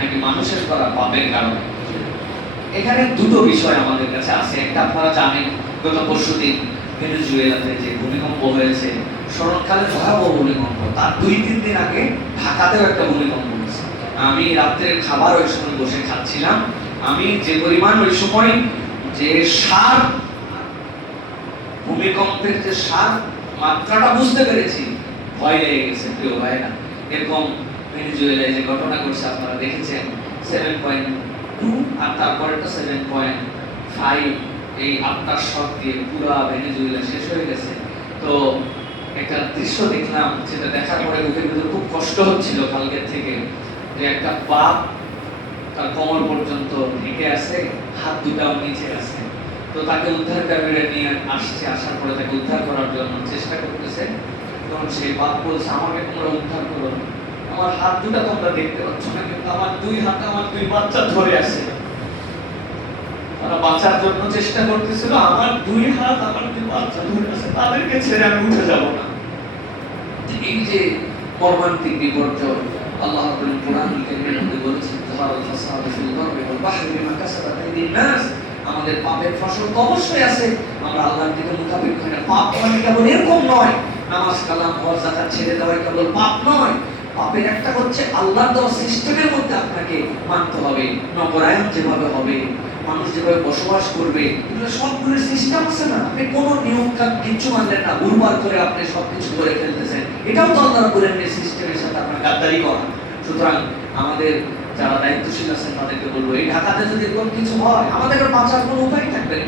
নাকি মানুষের করা পাপের কারণে? এখানে দুটো বিষয় আমাদের কাছে আছে। একটা আপনারা জানেন, গত পরশুদিন ভেনেজুয়েলাতে যে ভূমিকম্প হয়েছে, শরৎকালে ভয়াবহ ভূমিকম্প, তার 2-3 দিন আগে ঢাকাতেও একটা ভূমিকম্প হয়েছে। আমি রাত্রের খাবার ওই সময় বসে খাচ্ছিলাম। আমি যে পরিমাণ ওই সময় যে সার ভূমিকম্পের যে সার মাত্রাটা বুঝতে পেরেছি, ভয় লেগে গেছে প্রিয় ভাইরা। এরকম ভেনেজুয়েলায় যে ঘটনা ঘটছে আপনারা দেখেছেন, 7.2 আর তারপরেটা 7.5, এই আফটার শক দিয়ে পুরো ভেনেজুয়েলা শেষ হয়ে গেছে। তো একটা দৃশ্য দেখলাম, যেটা দেখার পরে বুকের ভিতরে খুব কষ্ট হচ্ছিল কালকের থেকে, যে একটা বাপ তার কোমর পর্যন্ত ঢেকে আছে, হাত দুটাও নিচে আছে। তো তাকে উদ্ধারকারীরা নিয়ে আসছে, আসার পরে তাকে উদ্ধার করার জন্য চেষ্টা করতেছে। তখন সেই বাপ বলছে, আমাকে তোমরা উদ্ধার করো, আমার হাত দুটা তোমরা দেখতে পাচ্ছ না, কিন্তু আমার 2 হাতে আমার 2 বাচ্চা ধরে আছে। তারা বাঁচার জন্য চেষ্টা করতেছিল, আমার 2 হাত আমার 2 বাচ্চা ধরে আছে, তাদেরকে ছেড়ে আমি উঠে যাব না। এই যে মর্মান্তিক বিপর্যয়, আল্লাহ রাব্বুল কোরআনুল কারীমের মধ্যে বলেছেন, যাহারাল ফাসাদু ফিল বাররি ওয়াল বাহরি বিমা কাসাবাত আইদিন নাস। আমাদের পাপের ফসল তো অবশ্যই আছে, আমরা আল্লাহর দিকে মুখাপেক্ষ হই না। পাপ মানে কেবল এরকম নয়, নামাজ কালাম হজ যাকাত ছেড়ে দেওয়া কেবল পাপ নয়। পাপের একটা হচ্ছে আল্লাহর দেওয়া সিস্টেমের মধ্যে আপনাকে মানতে হবে, নগরায়ন যেভাবে হবে, মানুষ যেভাবে বসবাস করবে, এগুলো সবগুলো সিস্টেম আছে না। আপনি কোনো নিয়ম কানুন কিচ্ছু মানলেন না, ভুলভাল করে আপনি সবকিছু করে ফেলতেছেন, এটাও তো আল্লাহ রাব্বুল আলামিনের সিস্টেমের সাথে আপনার গাদ্দারি করা। সুতরাং আমাদের যারা দায়িত্বশীল আছেন তাদেরকে বলবো, এই ঢাকাতে যদি এরকম কিছু হয়, আমাদের বাঁচার কোনো উপায় থাকবে না।